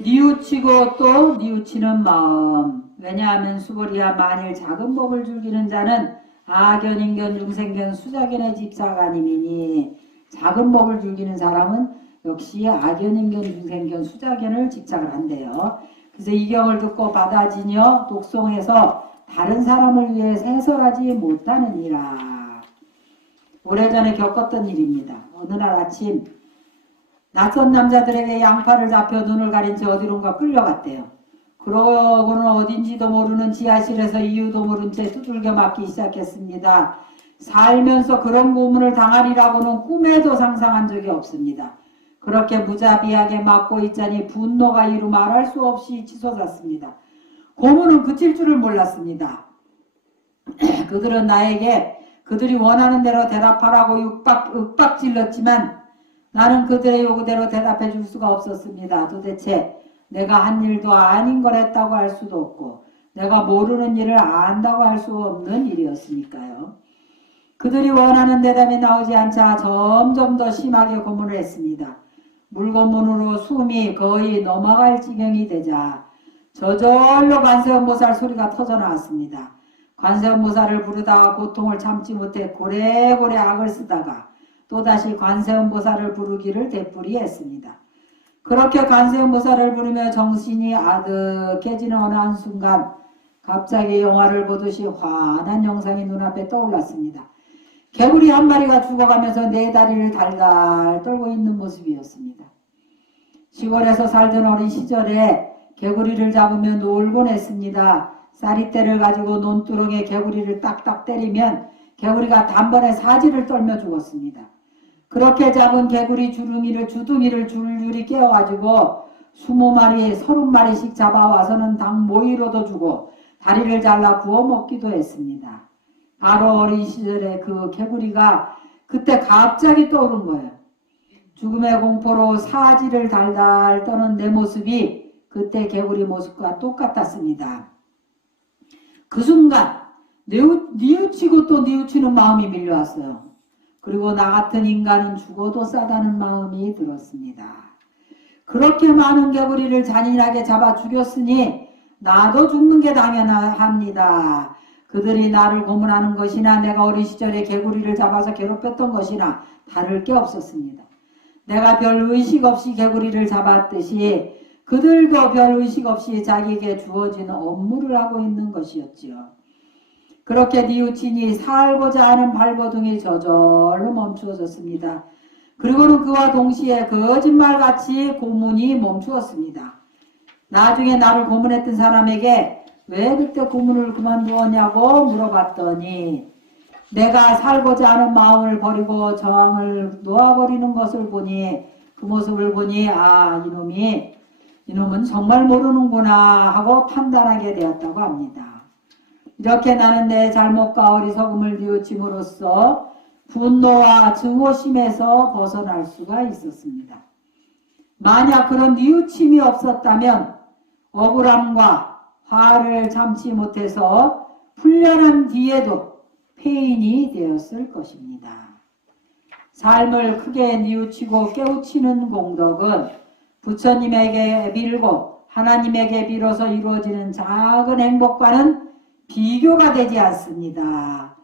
뉘우치고 또 뉘우치는 마음. 왜냐하면 수고리야 만일 작은 법을 즐기는 자는 아견, 인견, 중생견, 수자견의 집사가 아니니 작은 법을 즐기는 사람은 역시 아견, 인견, 중생견, 수자견을 집착을 한대요. 그래서 이 경을 듣고 받아지녀 독송해서 다른 사람을 위해 해설하지 못하느니라. 오래전에 겪었던 일입니다. 어느 날 아침 낯선 남자들에게 양팔을 잡혀 눈을 가린 채 어디론가 끌려갔대요. 그러고는 어딘지도 모르는 지하실에서 이유도 모른 채 두들겨 맞기 시작했습니다. 살면서 그런 고문을 당하리라고는 꿈에도 상상한 적이 없습니다. 그렇게 무자비하게 맞고 있자니 분노가 이루 말할 수 없이 치솟았습니다. 고문은 그칠 줄을 몰랐습니다. 그들은 나에게 그들이 원하는 대로 대답하라고 윽박질렀지만 나는 그들의 요구대로 대답해 줄 수가 없었습니다. 도대체 내가 한 일도 아닌 걸 했다고 할 수도 없고 내가 모르는 일을 안다고 할 수 없는 일이었으니까요. 그들이 원하는 대답이 나오지 않자 점점 더 심하게 고문을 했습니다. 물고문으로 숨이 거의 넘어갈 지경이 되자 저절로 관세음보살 소리가 터져나왔습니다. 관세음보살을 부르다가 고통을 참지 못해 고래고래 악을 쓰다가 또다시 관세음보살을 부르기를 되풀이했습니다. 그렇게 관세음보살을 부르며 정신이 아득해지는 어느 한순간 갑자기 영화를 보듯이 환한 영상이 눈앞에 떠올랐습니다. 개구리 한 마리가 죽어가면서 네 다리를 달달 떨고 있는 모습이었습니다. 시골에서 살던 어린 시절에 개구리를 잡으며 놀곤 했습니다. 쌀이대를 가지고 논두렁에 개구리를 딱딱 때리면 개구리가 단번에 사지를 떨며 죽었습니다. 그렇게 잡은 개구리 주둥이를 줄줄이 깨워가지고 20마리, 30마리씩 잡아와서는 닭 모이로도 주고 다리를 잘라 구워 먹기도 했습니다. 바로 어린 시절에 그 개구리가 그때 갑자기 떠오른 거예요. 죽음의 공포로 사지를 달달 떠는 내 모습이 그때 개구리 모습과 똑같았습니다. 그 순간 뉘우치고 또 뉘우치는 마음이 밀려왔어요. 그리고 나 같은 인간은 죽어도 싸다는 마음이 들었습니다. 그렇게 많은 개구리를 잔인하게 잡아 죽였으니 나도 죽는 게 당연합니다. 그들이 나를 고문하는 것이나 내가 어린 시절에 개구리를 잡아서 괴롭혔던 것이나 다를 게 없었습니다. 내가 별 의식 없이 개구리를 잡았듯이 그들도 별 의식 없이 자기에게 주어진 업무를 하고 있는 것이었지요. 그렇게 뉘우치니 살고자 하는 발버둥이 저절로 멈추어졌습니다. 그리고는 그와 동시에 거짓말같이 고문이 멈추었습니다. 나중에 나를 고문했던 사람에게 왜 그때 고문을 그만두었냐고 물어봤더니 내가 살고자 하는 마음을 버리고 저항을 놓아버리는 것을 보니 그 모습을 보니 아 이놈은 정말 모르는구나 하고 판단하게 되었다고 합니다. 이렇게 나는 내 잘못과 어리석음을 뉘우침으로써 분노와 증오심에서 벗어날 수가 있었습니다. 만약 그런 뉘우침이 없었다면 억울함과 화를 참지 못해서 풀려난 뒤에도 폐인이 되었을 것입니다. 삶을 크게 뉘우치고 깨우치는 공덕은 부처님에게 빌고 하나님에게 빌어서 이루어지는 작은 행복과는 비교가 되지 않습니다.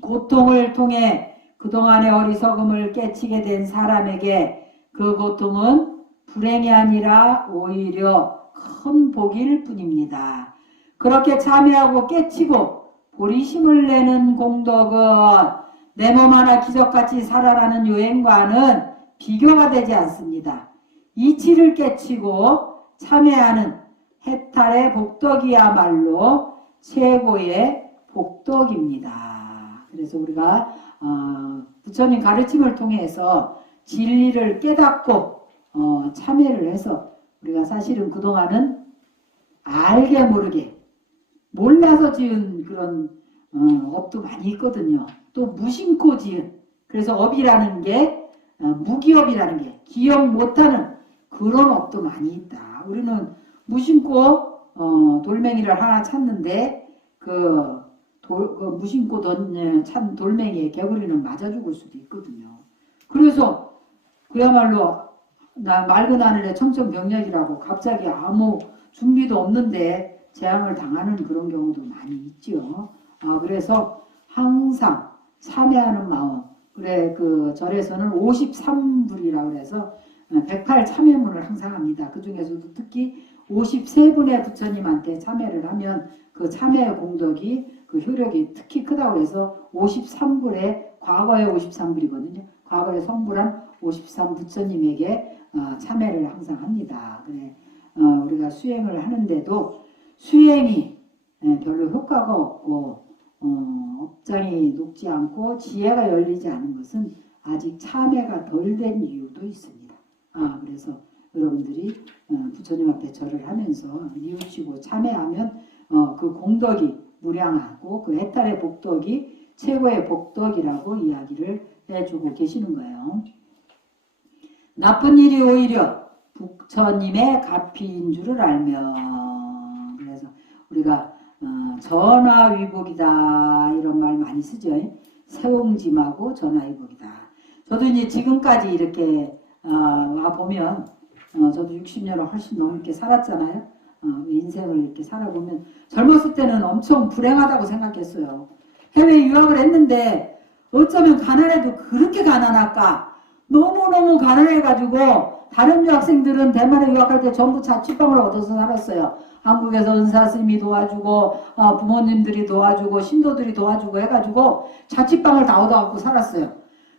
고통을 통해 그동안의 어리석음을 깨치게 된 사람에게 그 고통은 불행이 아니라 오히려 큰 복일 뿐입니다. 그렇게 참여하고 깨치고 보리심을 내는 공덕은 내 몸 하나 기적같이 살아라는 여행과는 비교가 되지 않습니다. 이치를 깨치고 참여하는 해탈의 복덕이야말로 최고의 복덕입니다. 그래서 우리가 부처님 가르침을 통해서 진리를 깨닫고 참여를 해서 우리가 사실은 그동안은 알게 모르게 몰라서 지은 그런 업도 많이 있거든요. 또 무심코 지은 그래서 업이라는 게 무기업이라는 게 기억 못하는 그런 업도 많이 있다. 우리는 무심코 돌멩이를 하나 찾는데 그 무심코 찬 돌멩이에 개구리는 맞아 죽을 수도 있거든요. 그래서 그야말로 나 맑은 하늘에 청천벽력이라고 갑자기 아무 준비도 없는데 재앙을 당하는 그런 경우도 많이 있죠. 그래서 항상 참회하는 마음. 그래 그 절에서는 53불이라고 그래서 108 참회문을 항상 합니다. 그 중에서도 특히 53분의 부처님한테 참회를 하면 그 참회의 공덕이 그 효력이 특히 크다고 해서 53불에 과거의 53불이거든요. 과거에 성불한 53 부처님에게 참회를 항상 합니다. 그래 우리가 수행을 하는데도 수행이 별로 효과가 없고 업장이 높지 않고 지혜가 열리지 않은 것은 아직 참회가 덜 된 이유도 있습니다. 그래서 여러분들이 부처님 앞에 절을 하면서 뉘우치고 참회하면 그 공덕이 무량하고 그 해탈의 복덕이 최고의 복덕이라고 이야기를 해주고 계시는 거예요. 나쁜 일이 오히려 부처님의 가피인 줄을 알면, 그래서 우리가 전화위복이다 이런 말 많이 쓰죠. 세옹짐하고 전화위복이다. 저도 이제 지금까지 이렇게 와 보면 저도 60년을 훨씬 넘게 살았잖아요. 인생을 이렇게 살아보면 젊었을 때는 엄청 불행하다고 생각했어요. 해외 유학을 했는데 어쩌면 가난해도 그렇게 가난할까? 너무너무 가난해가지고 다른 유학생들은 대만에 유학할 때 전부 자취방을 얻어서 살았어요. 한국에서 은사 스님이 도와주고 부모님들이 도와주고 신도들이 도와주고 해가지고 자취방을 다 얻어갖고 살았어요.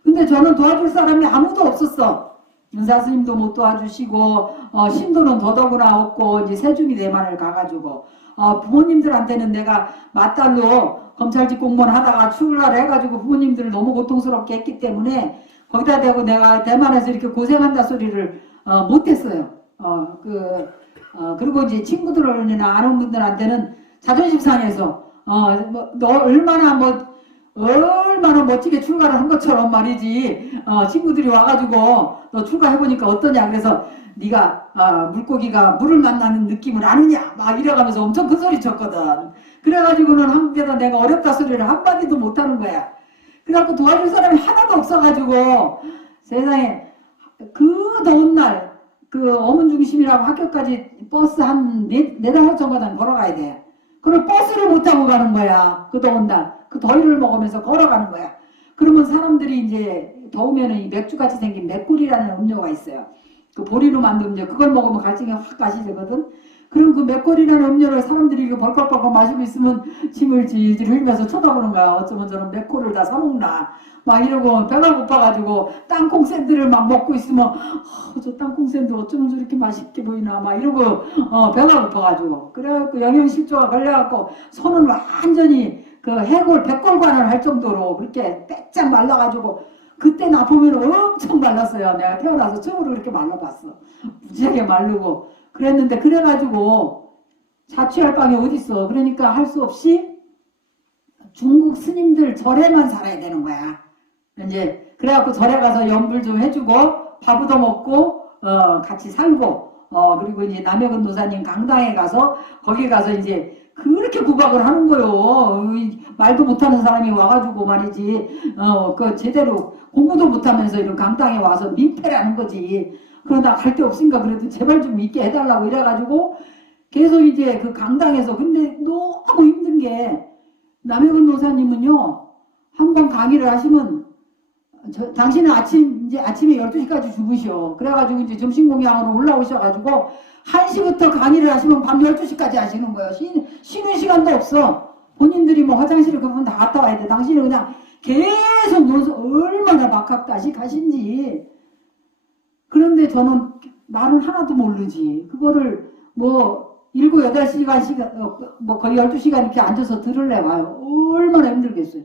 근데 저는 도와줄 사람이 아무도 없었어. 은사 스님도 못 도와주시고 신도는 더더구나 없고 이제 세중이 대만을 가가지고 부모님들한테는 내가 맞달로 검찰직 공무원 하다가 출가를 해가지고 부모님들을 너무 고통스럽게 했기 때문에 거기다 대고 내가 대만에서 이렇게 고생한다 소리를 못했어요. 그리고 이제 친구들이나 아는 분들한테는 자존심 상해서 너 얼마나 멋지게 출가를 한 것처럼 말이지 친구들이 와가지고 너 출가해보니까 어떠냐 그래서 네가 물고기가 물을 만나는 느낌을 아느냐 막 이래가면서 엄청 큰 소리 쳤거든. 그래가지고는 한국에서 내가 어렵다 소리를 한마디도 못하는 거야. 그래갖고 도와줄 사람이 하나도 없어가지고 세상에 그 더운 날 그 어문중심이라고 학교까지 버스 한 4-5 정거장 걸어가야 돼. 그걸 버스를 못 타고 가는 거야. 그 더운 날. 그 더위를 먹으면서 걸어가는 거야. 그러면 사람들이 이제 더우면은 이 맥주같이 생긴 맥꿀이라는 음료가 있어요. 그 보리로 만든 음료. 그걸 먹으면 갈증이 확 가시되거든. 그럼 그 맥꿀이라는 음료를 사람들이 이렇게 벌컥벌컥 마시고 있으면 침을 질질 흘리면서 쳐다보는 거야. 어쩌면 저는 맥콜을 다 사먹나. 막 이러고 배가 고파가지고 땅콩 샌드를 막 먹고 있으면 저 땅콩 샌드 어쩌면 저렇게 맛있게 보이나. 막 이러고 배가 고파가지고. 그래갖고 영양실조가 걸려갖고 손은 완전히 그 해골, 백골관을 할 정도로 그렇게 빼짝 말라가지고 그때 나 보면 엄청 말랐어요. 내가 태어나서 처음으로 그렇게 말라봤어. 무지하게 마르고. 그랬는데 그래가지고 자취할 방이 어딨어. 그러니까 할 수 없이 중국 스님들 절에만 살아야 되는 거야. 이제 그래갖고 절에 가서 연불 좀 해주고 밥 얻어 먹고 같이 살고 그리고 이제 남해근 도사님 강당에 가서 거기 가서 이제 그렇게 구박을 하는 거요. 말도 못하는 사람이 와가지고 말이지 그 제대로 공부도 못하면서 이런 강당에 와서 민폐라는 거지. 그러다 갈 데 없으니까 그래도 제발 좀 있게 해달라고 이래가지고 계속 이제 그 강당에서 근데 너무 힘든 게 남해근 노사님은요 한 번 강의를 하시면 당신은 아침에 12시까지 주무셔. 그래가지고 이제 점심 공양으로 올라오셔가지고 1시부터 강의를 하시면 밤 12시까지 하시는 거예요. 쉬는 시간도 없어. 본인들이 뭐 화장실을 그러면 다 갔다 와야 돼. 당신은 그냥 계속 누워서 얼마나 박학다식하신지. 그런데 저는 말은 하나도 모르지. 그거를 뭐 7, 8시간씩 뭐 거의 12시간 이렇게 앉아서 들을래 와요. 얼마나 힘들겠어요.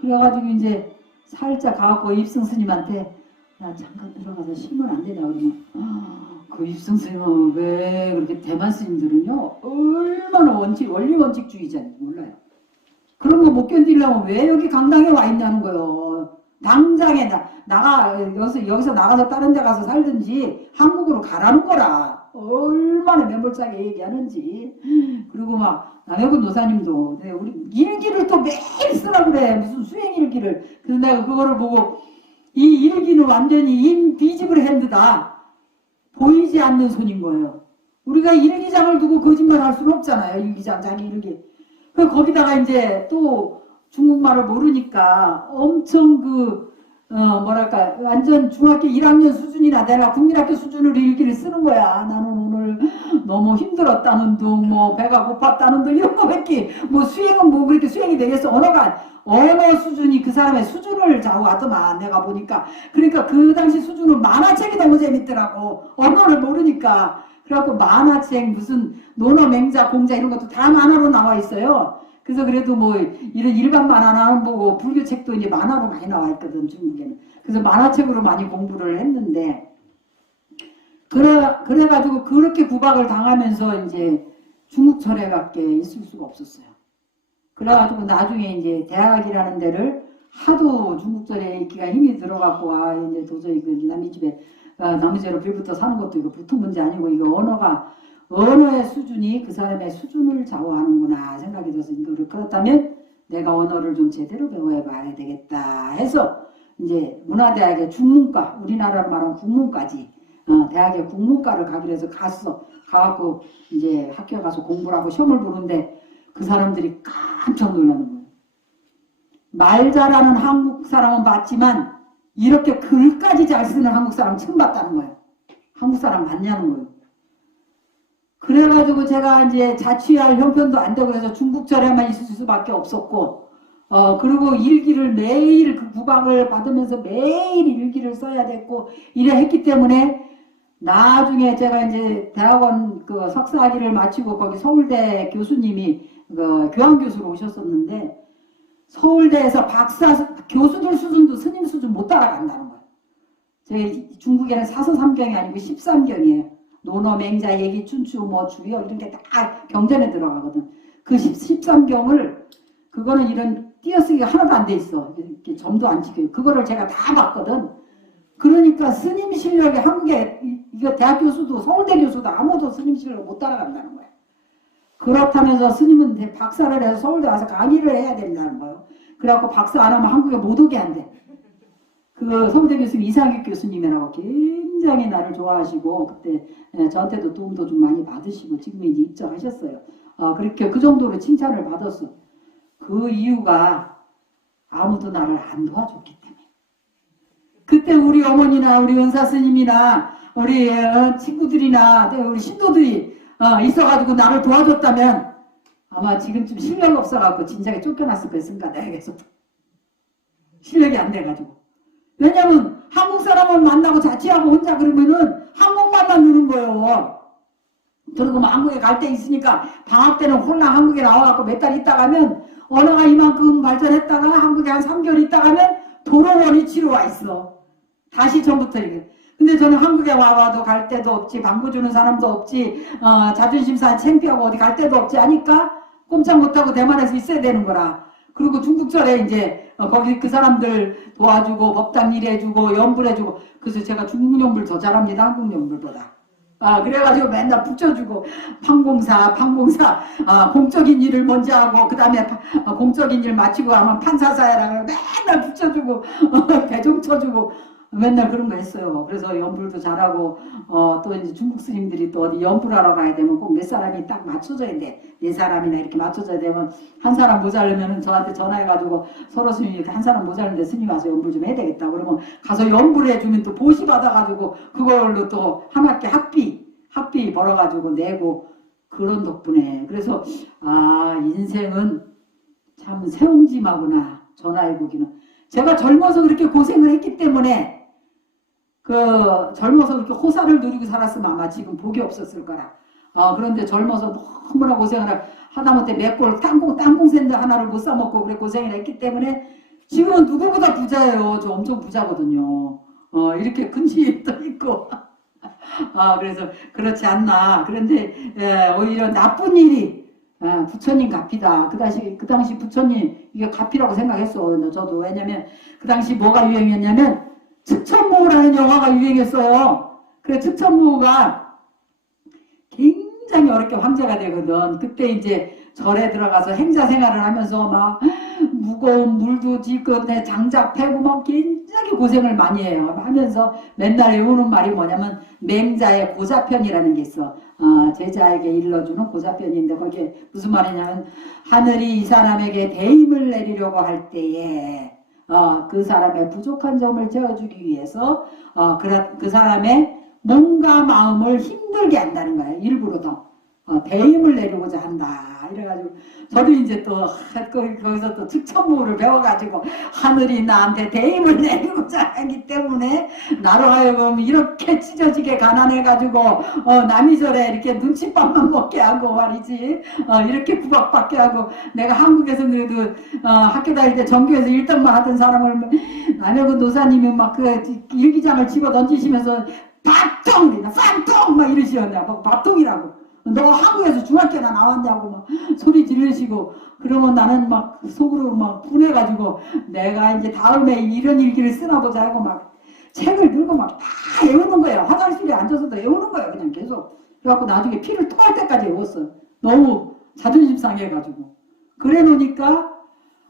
그래가지고 이제 살짝 가갖고 입승 스님한테 나 잠깐 들어가서 쉬면 안 되냐 그러면 그 입승 스님은 왜 그렇게 대만 스님들은요 얼마나 원리 원칙주의자인지 몰라요. 그런 거 못 견디려면 왜 여기 강당에 와 있냐는 거예요. 당장에 여기서 나가서 다른 데 가서 살든지 한국으로 가라는 거라. 얼마나 매몰차게 얘기하는지. 그리고 막 남해근 노사님도 우리 일기를 또 매일 쓰라 그래. 무슨 수행 일기를. 그래서 내가 그거를 보고 이 일기는 완전히 인비지블 핸드다. 보이지 않는 손인 거예요. 우리가 일기장을 두고 거짓말 할 수는 없잖아요. 일기장, 자기 일기. 거기다가 이제 또 중국말을 모르니까 엄청 뭐랄까, 완전 중학교 1학년 수준이나 내가 국민학교 수준으로 일기를 쓰는 거야. 나는 오늘 너무 힘들었다는 둥, 뭐 배가 고팠다는 둥, 이런 거밖에, 뭐 수행은 뭐 그렇게 수행이 되겠어. 언어 수준이 그 사람의 수준을 좌우하더만, 내가 보니까. 그러니까 그 당시 수준은 만화책이 너무 재밌더라고. 언어를 모르니까. 그래갖고 만화책, 무슨 논어맹자, 공자 이런 것도 다 만화로 나와 있어요. 그래서 그래도 뭐 이런 일반 만화는 안 보고 불교책도 이제 만화로 많이 나와 있거든, 중국에는. 그래서 만화책으로 많이 공부를 했는데, 그래가지고 그렇게 구박을 당하면서 이제 중국철학에 있을 수가 없었어요. 그래가지고 나중에 이제 대학이라는 데를 하도 중국절에 있기가 힘이 들어갖고, 이제 도저히 남의 집에, 남의 집으로 빌부터 사는 것도 이거 보통 문제 아니고, 이거 언어의 수준이 그 사람의 수준을 좌우하는구나 생각이 들어서, 그렇다면 내가 언어를 좀 제대로 배워봐야 되겠다 해서, 이제 문화대학의 중문과, 우리나라로 말하면 국문과지, 대학의 국문과를 가기로 해서 가갖고 이제 학교에 가서 공부를 하고 시험을 보는데, 그 사람들이 깜짝 놀라는 거예요. 말 잘하는 한국 사람은 봤지만 이렇게 글까지 잘 쓰는 한국 사람 처음 봤다는 거예요. 한국 사람 맞냐는 거예요. 그래가지고 제가 이제 자취할 형편도 안 되고 해서 중국절에만 있을 수밖에 없었고, 그리고 일기를 매일 그 구박을 받으면서 매일 일기를 써야 됐고 이래 했기 때문에, 나중에 제가 이제 대학원 그 석사학위를 마치고 거기 서울대 교수님이 교환교수로 오셨었는데, 서울대에서 교수들 수준도 스님 수준 못 따라간다는 거예요. 저희 중국에는 사서삼경이 아니고 13경이에요. 논어, 맹자, 얘기, 춘추, 뭐 주요 이런 게 다 경전에 들어가거든. 그 13경을, 그거는 이런 띄어쓰기가 하나도 안 돼 있어. 이렇게 점도 안 찍혀요. 그거를 제가 다 봤거든. 그러니까 스님 실력이 한국에, 이거 대학 교수도 서울대 교수도 아무도 스님 실력을 못 따라간다는 거예요. 그렇다면서 스님은 박사를 해서 서울대 와서 강의를 해야 된다는 거예요. 그래갖고 박사 안 하면 한국에 못 오게 한대. 그 서울대 교수님 이상익 교수님이라고 굉장히 나를 좋아하시고, 그때 저한테도 도움도 좀 많이 받으시고, 지금 이제 입장하셨어요. 그렇게 그 정도로 칭찬을 받았어. 그 이유가 아무도 나를 안 도와줬기 때문에. 그때 우리 어머니나 우리 은사 스님이나 우리 친구들이나 우리 신도들이 있어가지고 나를 도와줬다면 아마 지금쯤 실력 없어갖고 진작에 쫓겨났을 거였습니까 내가 계속 실력이 안 돼가지고. 왜냐면 한국 사람을 만나고 자취하고 혼자 그러면은 한국말만 누는 거예요. 그리고 뭐 한국에 갈 때 있으니까 방학 때는 홀랑 한국에 나와갖고 몇 달 있다 가면, 언어가 이만큼 발전했다가 한국에 한 3개월 있다 가면 도로원이 치러 와 있어. 다시 전부터 이렇게. 근데 저는 한국에 와도 갈 데도 없지, 방구 주는 사람도 없지, 자존심 상해 창피하고 어디 갈 데도 없지 하니까 꼼짝 못하고 대만에서 있어야 되는 거라. 그리고 중국절에 이제 거기 그 사람들 도와주고 법당 일해주고 연불해주고, 그래서 제가 중국 연불 더 잘합니다, 한국 연불보다. 그래가지고 맨날 붙여주고, 판공사, 공적인 일을 먼저 하고, 그 다음에 공적인 일 마치고 하면 판사사야라고 맨날 붙여주고, 대종 쳐주고, 맨날 그런 거 했어요. 그래서 연불도 잘하고, 또 이제 중국 스님들이 또 어디 연불하러 가야 되면 꼭 몇 사람이 딱 맞춰져야 돼. 네 사람이나 이렇게 맞춰져야 되면, 한 사람 모자르면 저한테 전화해가지고, 서로 스님이 한 사람 모자른데 스님 와서 연불 좀 해야 되겠다. 그러면 가서 연불해주면 또 보시 받아가지고, 그걸로 또 한 학기 학비 벌어가지고 내고, 그런 덕분에. 그래서, 인생은 참 새옹지마구나. 전화해보기는. 제가 젊어서 그렇게 고생을 했기 때문에, 젊어서 그렇게 호사를 누리고 살았으면 아마 지금 복이 없었을 거라. 그런데 젊어서 너무나 고생을 하다못해 맷골 땅콩 샌드 하나를 못 사먹고 그래 고생을 했기 때문에 지금은 누구보다 부자예요. 저 엄청 부자거든요. 이렇게 근심도 있고. 그래서 그렇지 않나. 그런데 오히려 나쁜 일이 부처님 값이다. 그 당시 부처님 이게 값이라고 생각했어. 저도. 왜냐면 그 당시 뭐가 유행했냐면 측천무라는 영화가 유행했어요. 그래 측천무가 굉장히 어렵게 황제가 되거든. 그때 이제 절에 들어가서 행자 생활을 하면서 막 무거운 물도 딛고 내 장작 패고 막 굉장히 고생을 많이 해요. 하면서 맨날 외우는 말이 뭐냐면 맹자의 고사편이라는 게 있어. 제자에게 일러주는 고사편인데 거기에 무슨 말이냐면 하늘이 이 사람에게 대임을 내리려고 할 때에 그 사람의 부족한 점을 채워주기 위해서 그 사람의 몸과 마음을 힘들게 한다는 거예요. 일부러 더 대임을 내리고자 한다. 이래가지고 저도 이제 또 거기서 또 특천무를 배워가지고 하늘이 나한테 대임을 내리고자 하기 때문에 나로 하여금 이렇게 찢어지게 가난해가지고 남이 절에 이렇게 눈칫밥만 먹게 하고 말이지 이렇게 구박받게 하고 내가 한국에서 그래도 학교 다닐 때 전교에서 1등만 하던 사람을 남해군 노사님이 막 그 일기장을 집어 던지시면서 밥통! 쌈통! 막 이러시었네. 밥통이라고. 너 한국에서 중학교나 나왔냐고 막 소리 지르시고 그러면 나는 막 속으로 막 분해가지고 내가 이제 다음에 이런 일기를 쓰나 보자 하고 막 책을 들고 막 다 외우는 거예요. 화장실에 앉아서도 외우는 거예요. 그냥 계속. 그래갖고 나중에 피를 토할 때까지 외웠어. 너무 자존심 상해가지고. 그래 놓으니까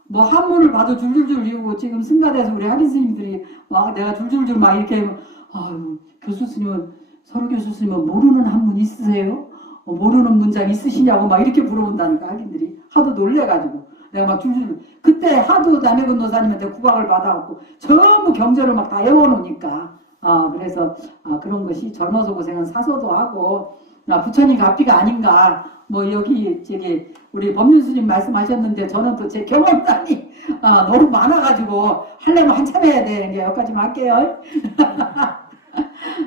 뭐 한문을 봐도 줄줄줄 외우고 지금 승가대에서 우리 학인 스님들이 막 내가 줄줄줄 막 이렇게 아유 교수 스님은 서로 교수 스님은 모르는 한문 있으세요? 모르는 문장 있으시냐고 막 이렇게 물어본다니까 학인들이 하도 놀래가지고 내가 막 줄줄 그때 하도 남해군 노사님한테 구박을 받아갖고 전부 경전을 막 다 외워놓으니까 그래서 그런 것이 젊어서 고생은 사서도 하고 부처님 갑비가 아닌가 뭐 여기 저기 우리 법륜스님 말씀하셨는데 저는 또 제 경험담이 너무 많아가지고 하려면 한참 해야 되는 게 여기까지만 할게요.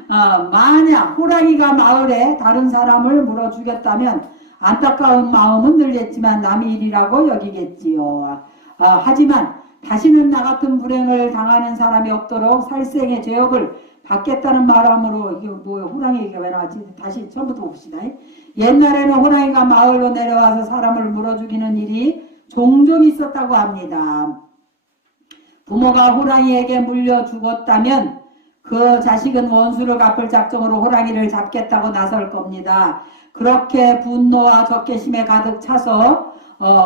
만약 호랑이가 마을에 다른 사람을 물어 죽였다면 안타까운 마음은 늘겠지만 남의 일이라고 여기겠지요. 하지만 다시는 나 같은 불행을 당하는 사람이 없도록 살생의 죄업을 받겠다는 말함으로 이게 뭐 호랑이가 왜 나왔지? 다시 처음부터 봅시다. 옛날에는 호랑이가 마을로 내려와서 사람을 물어 죽이는 일이 종종 있었다고 합니다. 부모가 호랑이에게 물려 죽었다면 그 자식은 원수를 갚을 작정으로 호랑이를 잡겠다고 나설 겁니다. 그렇게 분노와 적개심에 가득 차서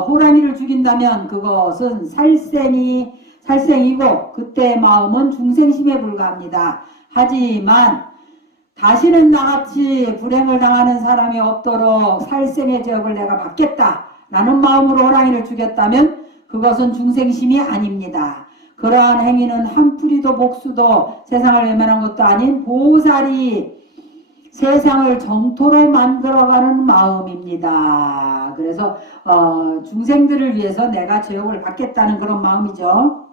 호랑이를 죽인다면 그것은 살생이고 그때의 마음은 중생심에 불과합니다. 하지만 다시는 나같이 불행을 당하는 사람이 없도록 살생의 죄업을 내가 받겠다라는 마음으로 호랑이를 죽였다면 그것은 중생심이 아닙니다. 그러한 행위는 한풀이도 복수도 세상을 외면한 것도 아닌 보살이 세상을 정토로 만들어가는 마음입니다. 그래서 중생들을 위해서 내가 죄업을 받겠다는 그런 마음이죠.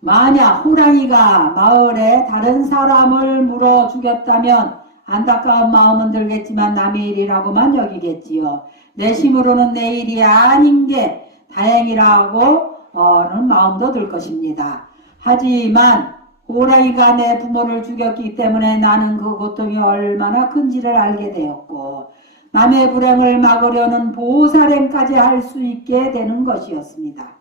만약 호랑이가 마을에 다른 사람을 물어 죽였다면 안타까운 마음은 들겠지만 남의 일이라고만 여기겠지요. 내 심으로는 내 일이 아닌 게 다행이라고는 마음도 들 것입니다. 하지만 호랑이가 내 부모를 죽였기 때문에 나는 그 고통이 얼마나 큰지를 알게 되었고 남의 불행을 막으려는 보살행까지 할 수 있게 되는 것입니다.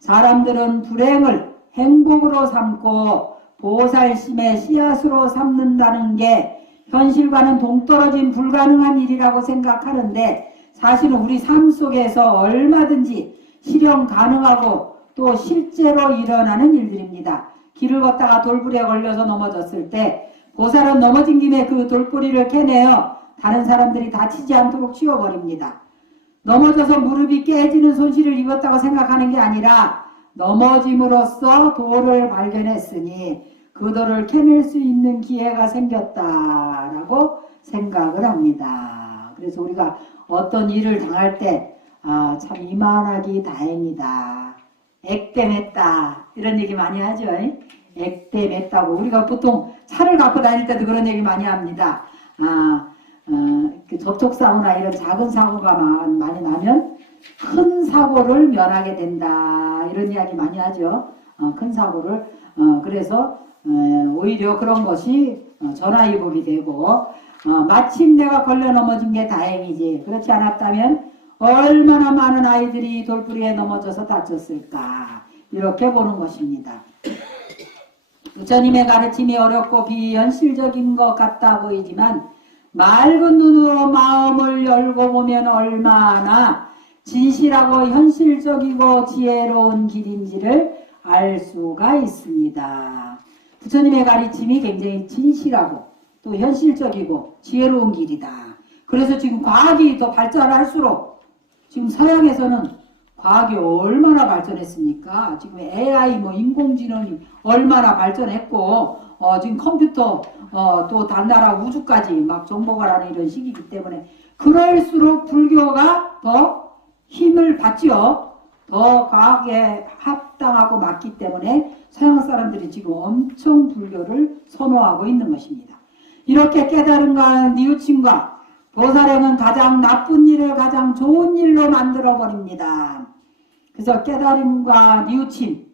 사람들은 불행을 행복으로 삼고 보살심의 씨앗으로 삼는다는 게 현실과는 동떨어진 불가능한 일이라고 생각하는데 사실은 우리 삶 속에서 얼마든지 실현 가능하고 또 실제로 일어나는 일들입니다. 길을 걷다가 돌부리에 걸려서 넘어졌을 때 보살은 넘어진 김에 그 돌부리를 캐내어 다른 사람들이 다치지 않도록 치워버립니다. 넘어져서 무릎이 깨지는 손실을 입었다고 생각하는 게 아니라 넘어짐으로써 돌을 발견했으니 그 돌을 캐낼 수 있는 기회가 생겼다라고 생각을 합니다. 그래서 우리가 어떤 일을 당할 때 참 이만하기 다행이다. 액땜했다. 이런 얘기 많이 하죠. 액땜했다고. 우리가 보통 차를 갖고 다닐 때도 그런 얘기 많이 합니다. 그 접촉사고나 이런 작은 사고가 많이 나면 큰 사고를 면하게 된다. 이런 이야기 많이 하죠. 큰 사고를. 그래서 오히려 그런 것이 전화위복이 되고 마침 내가 걸려 넘어진 게 다행이지. 그렇지 않았다면 얼마나 많은 아이들이 돌부리에 넘어져서 다쳤을까. 이렇게 보는 것입니다. 부처님의 가르침이 어렵고 비현실적인 것 같다 보이지만 맑은 눈으로 마음을 열고 보면 얼마나 진실하고 현실적이고 지혜로운 길인지를 알 수가 있습니다. 부처님의 가르침이 굉장히 진실하고 또 현실적이고 지혜로운 길이다. 그래서 지금 과학이 더 발전할수록 지금 서양에서는 과학이 얼마나 발전했습니까? 지금 AI 인공지능이 얼마나 발전했고 지금 컴퓨터 또 단나라 우주까지 막 정복을 하는 이런 시기이기 때문에 그럴수록 불교가 더 힘을 받지요. 더 과학에 합당하고 맞기 때문에 서양 사람들이 지금 엄청 불교를 선호하고 있는 것입니다. 이렇게 깨달음과 뉘우침과 보살행은 가장 나쁜 일을 가장 좋은 일로 만들어 버립니다. 그래서 깨달음과 뉘우침,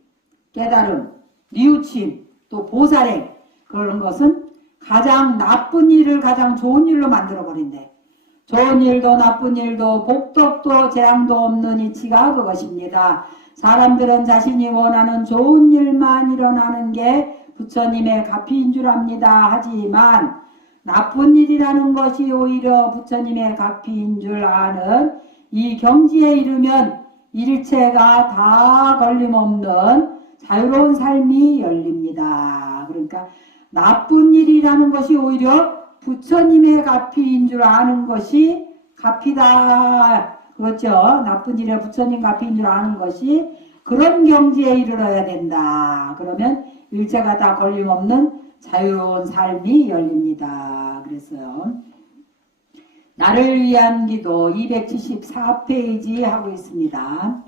깨달음, 뉘우침, 또 보살행 그런 것은 가장 나쁜 일을 가장 좋은 일로 만들어 버린대. 좋은 일도 나쁜 일도 복덕도 재앙도 없는 이치가 그것입니다. 사람들은 자신이 원하는 좋은 일만 일어나는 게 부처님의 가피인 줄 압니다. 하지만 나쁜 일이라는 것이 오히려 부처님의 가피인 줄 아는 이 경지에 이르면 일체가 다 걸림없는 자유로운 삶이 열립니다. 그러니까 나쁜 일이라는 것이 오히려 부처님의 가피인 줄 아는 것이 가피다. 그렇죠. 나쁜 일에 부처님 가피인 줄 아는 것이 그런 경지에 이르러야 된다. 그러면 일체가 다 걸림없는 자유로운 삶이 열립니다. 그랬어요. 나를 위한 기도 274페이지 하고 있습니다.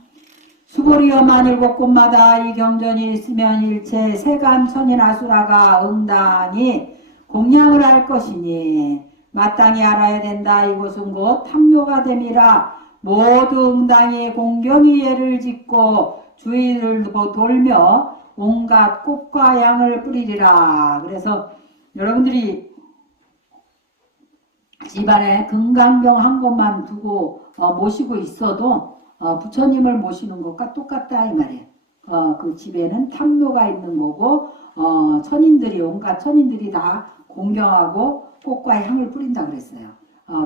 수고리여 만일곱 곳마다 이 경전이 있으면 일체 세간 천인 아수라가 응당히 공양을 할 것이니 마땅히 알아야 된다. 이곳은 곧 탐묘가 됨이라 모두 응당히 공경히 예를 짓고 주위를 돌며 온갖 꽃과 향을 뿌리리라. 그래서 여러분들이 집안에 금강경 한 곳만 두고 모시고 있어도 부처님을 모시는 것과 똑같다 이 말이에요. 그 집에는 탐묘가 있는 거고 천인들이 온갖 천인들이 다 공경하고 꽃과 향을 뿌린다 그랬어요.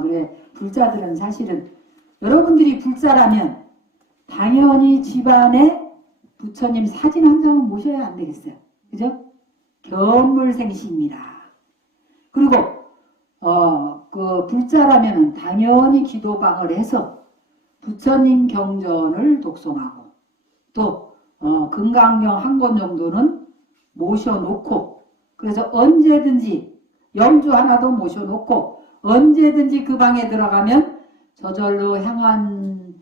그래 불자들은 사실은 여러분들이 불자라면 당연히 집안에 부처님 사진 한 장은 모셔야 안 되겠어요. 그죠? 견물생시입니다. 그리고 그 불자라면 당연히 기도방을 해서 부처님 경전을 독송하고 또 금강경 한 권 정도는 모셔놓고 그래서 언제든지 영주 하나도 모셔놓고 언제든지 그 방에 들어가면 저절로 향 한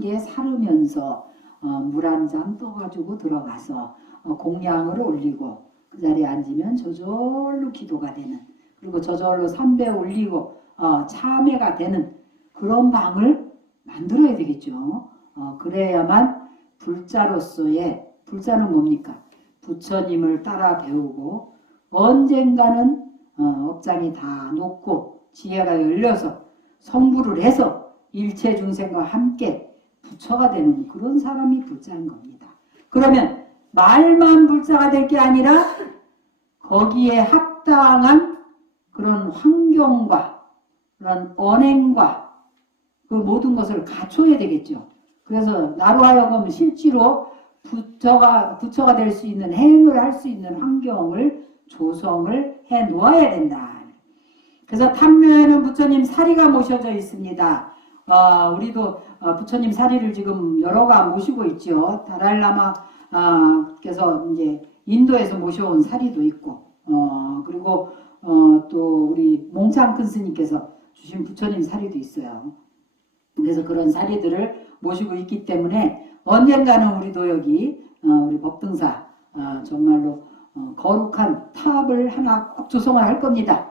개 사르면서 물 한 잔 떠가지고 들어가서 공양을 올리고 그 자리에 앉으면 저절로 기도가 되는 그리고 저절로 삼배 올리고 참회가 되는 그런 방을 만들어야 되겠죠. 그래야만 불자로서의 불자는 뭡니까? 부처님을 따라 배우고 언젠가는 업장이 다 녹고 지혜가 열려서 성불을 해서 일체 중생과 함께 부처가 되는 그런 사람이 불자인 겁니다. 그러면 말만 불자가 될 게 아니라 거기에 합당한 그런 환경과 그런 언행과 그 모든 것을 갖춰야 되겠죠. 그래서 나로 하여금 실제로 부처가 될 수 있는 행을 할 수 있는 환경을 조성을 해 놓아야 된다. 그래서 탐묘에는 부처님 사리가 모셔져 있습니다. 우리도 부처님 사리를 지금 여러가 모시고 있죠. 달랄라마께서 이제 인도에서 모셔온 사리도 있고, 그리고 또 우리 몽창 큰 스님께서 주신 부처님 사리도 있어요. 그래서 그런 사리들을 모시고 있기 때문에 언젠가는 우리도 여기 우리 법등사 정말로 거룩한 탑을 하나 꼭 조성을 할 겁니다.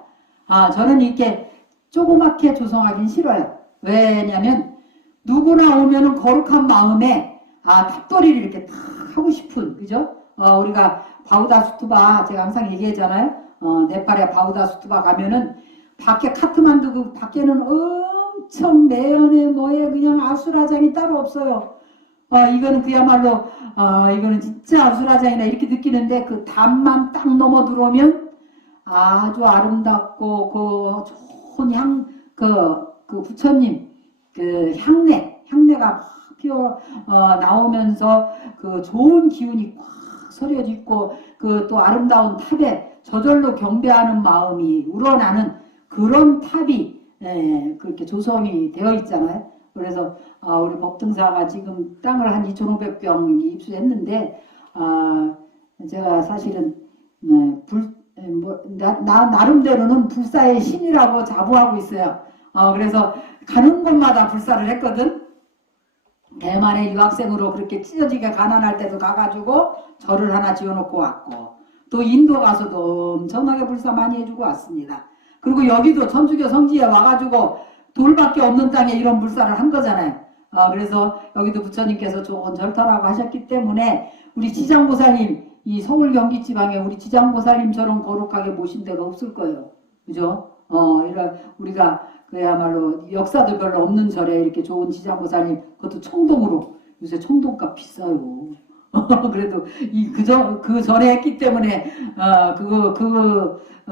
저는 이렇게 조그맣게 조성하긴 싫어요. 왜냐면 누구나 오면은 거룩한 마음에 탑돌이를 이렇게 다 하고 싶은 그죠? 우리가 바우다수투바 제가 항상 얘기했잖아요. 네팔에 바우다수투바 가면은 밖에 카트만두 그 밖에는 엄청 매연에 뭐에 그냥 아수라장이 따로 없어요. 이거는 그야말로 이거는 진짜 아수라장이다 이렇게 느끼는데 그 담만 딱 넘어 들어오면 아주 아름답고 그 좋은 그 부처님 그 향내가 막 피어 나오면서 그 좋은 기운이 꽉 서려져 있고 그 또 아름다운 탑에 저절로 경배하는 마음이 우러나는 그런 탑이 그렇게 조성이 되어 있잖아요. 그래서 우리 법등사가 지금 땅을 한 2,500평 입수했는데 제가 사실은 나름대로는 불사의 신이라고 자부하고 있어요. 그래서 가는 곳마다 불사를 했거든. 대만에 유학생으로 그렇게 찢어지게 가난할 때도 가가지고 절을 하나 지어놓고 왔고, 또 인도 가서도 엄청나게 불사 많이 해주고 왔습니다. 그리고 여기도 천주교 성지에 와가지고 돌밖에 없는 땅에 이런 불사를 한 거잖아요. 그래서 여기도 부처님께서 좋은 절터라고 하셨기 때문에 우리 지장보살님, 이 서울 경기 지방에 우리 지장보살님처럼 거룩하게 모신 데가 없을 거예요. 그죠? 이런 우리가 그야말로 역사도 별로 없는 절에 이렇게 좋은 지장보살님, 그것도 청동으로. 요새 청동값 비싸요. 그래도 그 전에 했기 때문에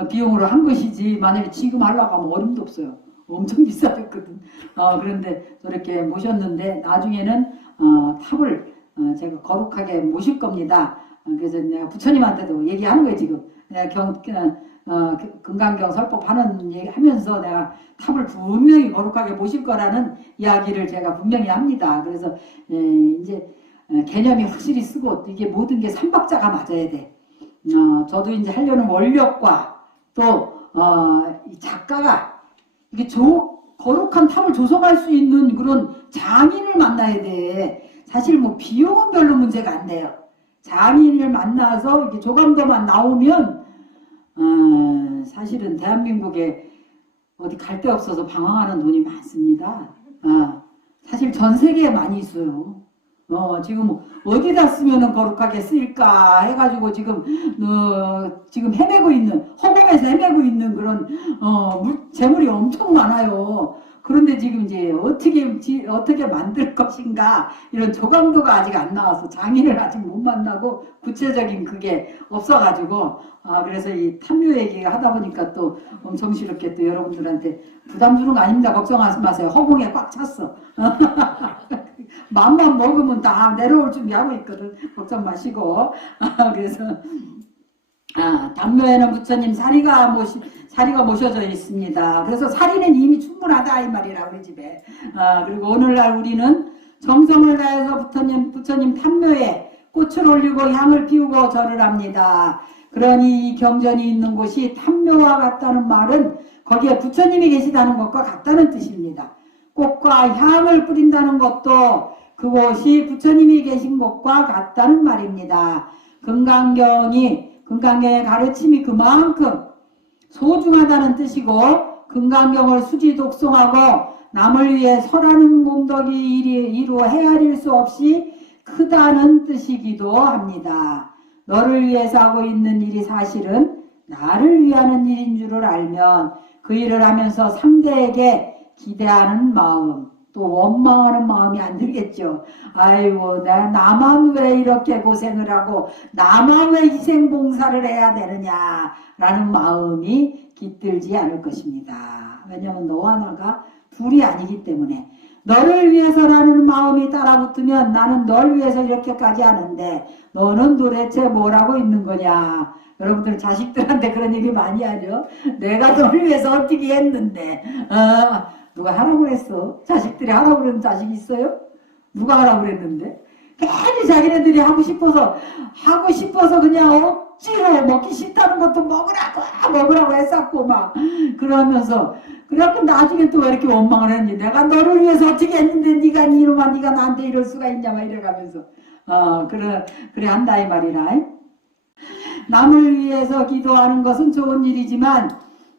비용으로 한 것이지, 만약에 지금 하려고 하면 어림도 없어요. 엄청 비싸졌거든. 그런데 저렇게 모셨는데 나중에는 탑을 제가 거룩하게 모실 겁니다. 그래서 내가 부처님한테도 얘기하는 거예요 지금. 내가 금강경 설법하는 얘기 하면서 내가 탑을 분명히 거룩하게 모실 거라는 이야기를 제가 분명히 합니다. 그래서 이제 개념이 확실히 쓰고 이게 모든 게 삼박자가 맞아야 돼. 저도 이제 하려는 원력과 또 작가가 이게 거룩한 탑을 조성할 수 있는 그런 장인을 만나야 돼. 사실 뭐 비용은 별로 문제가 안 돼요. 장인을 만나서 이게 조감도만 나오면 사실은 대한민국에 어디 갈 데 없어서 방황하는 돈이 많습니다. 사실 전 세계에 많이 있어요. 지금 어디다 쓰면은 거룩하게 쓸까 해가지고 지금 헤매고 있는, 허공에서 헤매고 있는 그런 재물이 엄청 많아요. 그런데 지금 이제 어떻게 만들 것인가, 이런 조감도가 아직 안 나와서 장인을 아직 못 만나고 구체적인 그게 없어가지고, 그래서 이 탐묘 얘기 하다 보니까 또 엄청스럽게 또 여러분들한테 부담 주는 거 아닙니다. 걱정하지 마세요. 허공에 꽉 찼어. 맘만 먹으면 다 내려올 준비하고 있거든. 걱정 마시고. 그래서 담묘에는 부처님 사리가 모셔져 있습니다. 그래서 사리는 이미 충분하다 이 말이라 우리 집에. 그리고 오늘날 우리는 정성을 다해서 부처님 탐묘에 꽃을 올리고 향을 피우고 절을 합니다. 그러니 이 경전이 있는 곳이 탐묘와 같다는 말은 거기에 부처님이 계시다는 것과 같다는 뜻입니다. 꽃과 향을 뿌린다는 것도 그곳이 부처님이 계신 곳과 같다는 말입니다. 금강경의 가르침이 그만큼 소중하다는 뜻이고, 금강경을 수지 독송하고 남을 위해 설하는 공덕이 이루 헤아릴 수 없이 크다는 뜻이기도 합니다. 너를 위해서 하고 있는 일이 사실은 나를 위하는 일인 줄을 알면 그 일을 하면서 상대에게 기대하는 마음, 또 원망하는 마음이 안 들겠죠. 아이고, 나만 왜 이렇게 고생을 하고 나만 왜 희생봉사를 해야 되느냐라는 마음이 깃들지 않을 것입니다. 왜냐하면 너와 나가 둘이 아니기 때문에. 너를 위해서라는 마음이 따라붙으면 나는 널 위해서 이렇게까지 하는데 너는 도대체 뭘 하고 있는 거냐. 여러분들 자식들한테 그런 얘기 많이 하죠. 내가 너를 위해서 어떻게 했는데. 누가 하라고 그랬어? 자식들이 하라고 그러는 자식 있어요? 누가 하라고 그랬는데? 괜히 자기네들이 하고 싶어서 그냥 억지로 먹기 싫다는 것도 먹으라고 했었고 막 그러면서, 그래갖고 나중에 또 왜 이렇게 원망을 했니? 내가 너를 위해서 어떻게 했는데 네가 이놈아 네가 나한테 이럴 수가 있냐 막 이래가면서 그래 한다 이 말이라. 남을 위해서 기도하는 것은 좋은 일이지만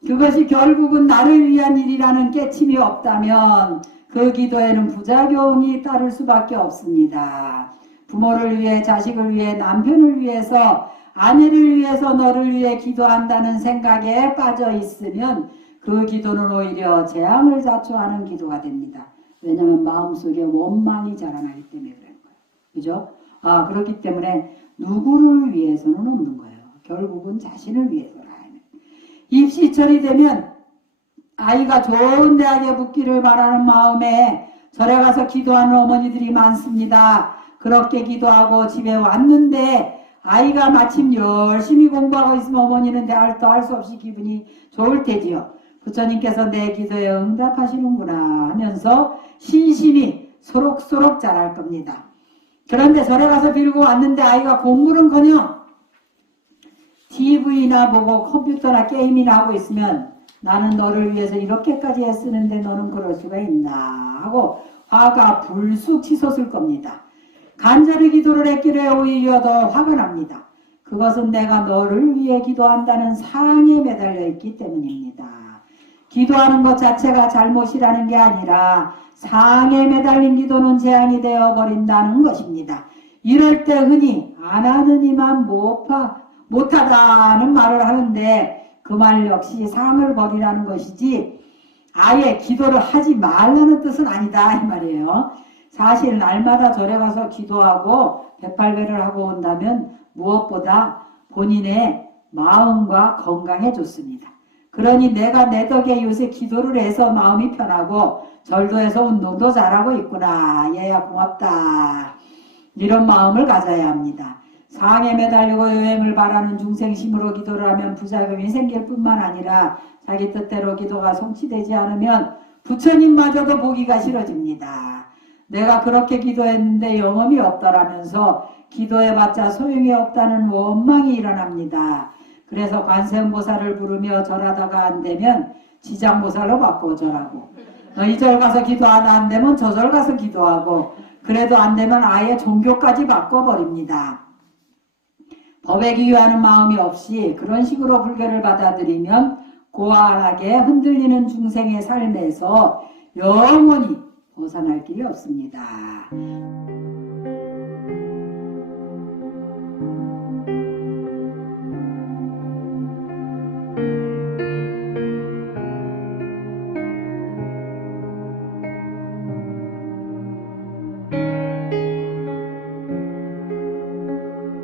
그것이 결국은 나를 위한 일이라는 깨침이 없다면 그 기도에는 부작용이 따를 수밖에 없습니다. 부모를 위해, 자식을 위해, 남편을 위해서, 아내를 위해서, 너를 위해 기도한다는 생각에 빠져 있으면 그 기도는 오히려 재앙을 자초하는 기도가 됩니다. 왜냐하면 마음속에 원망이 자라나기 때문에 그런 거예요. 그죠? 그렇기 때문에 누구를 위해서는 없는 거예요. 결국은 자신을 위해서라. 입시철이 되면 아이가 좋은 대학에 붙기를 바라는 마음에 절에 가서 기도하는 어머니들이 많습니다. 그렇게 기도하고 집에 왔는데 아이가 마침 열심히 공부하고 있으면 어머니는 대할도 할 수 없이 기분이 좋을 테지요. 부처님께서 내 기도에 응답하시는구나 하면서 신심이 소록소록 자랄 겁니다. 그런데 절에 가서 빌고 왔는데 아이가 공부는커녕 TV나 보고 컴퓨터나 게임이나 하고 있으면 나는 너를 위해서 이렇게까지 애쓰는데 너는 그럴 수가 있나 하고 화가 불쑥 치솟을 겁니다. 간절히 기도를 했기에 오히려 더 화가 납니다. 그것은 내가 너를 위해 기도한다는 사랑에 매달려 있기 때문입니다. 기도하는 것 자체가 잘못이라는 게 아니라 사랑에 매달린 기도는 재앙이 되어 버린다는 것입니다. 이럴 때 흔히 안 하는 이만 못하다는 말을 하는데 그 말 역시 사랑을 버리라는 것이지 아예 기도를 하지 말라는 뜻은 아니다 이 말이에요. 사실 날마다 절에 가서 기도하고 108배를 하고 온다면 무엇보다 본인의 마음과 건강에 좋습니다. 그러니 내가 내 덕에 요새 기도를 해서 마음이 편하고 절도 해서 운동도 잘하고 있구나. 얘야 고맙다. 이런 마음을 가져야 합니다. 상에 매달리고 여행을 바라는 중생심으로 기도를 하면 부작용이 생길 뿐만 아니라 자기 뜻대로 기도가 성취되지 않으면 부처님마저도 보기가 싫어집니다. 내가 그렇게 기도했는데 영험이 없더라면서 기도해봤자 소용이 없다는 원망이 일어납니다. 그래서 관세음보살을 부르며 절하다가 안 되면 지장보살로 바꿔 절하고 이 절 가서 기도하다 안 되면 저 절 가서 기도하고 그래도 안 되면 아예 종교까지 바꿔버립니다. 법에 기유하는 마음이 없이 그런 식으로 불교를 받아들이면 고안하게 흔들리는 중생의 삶에서 영원히 벗어날 길이 없습니다.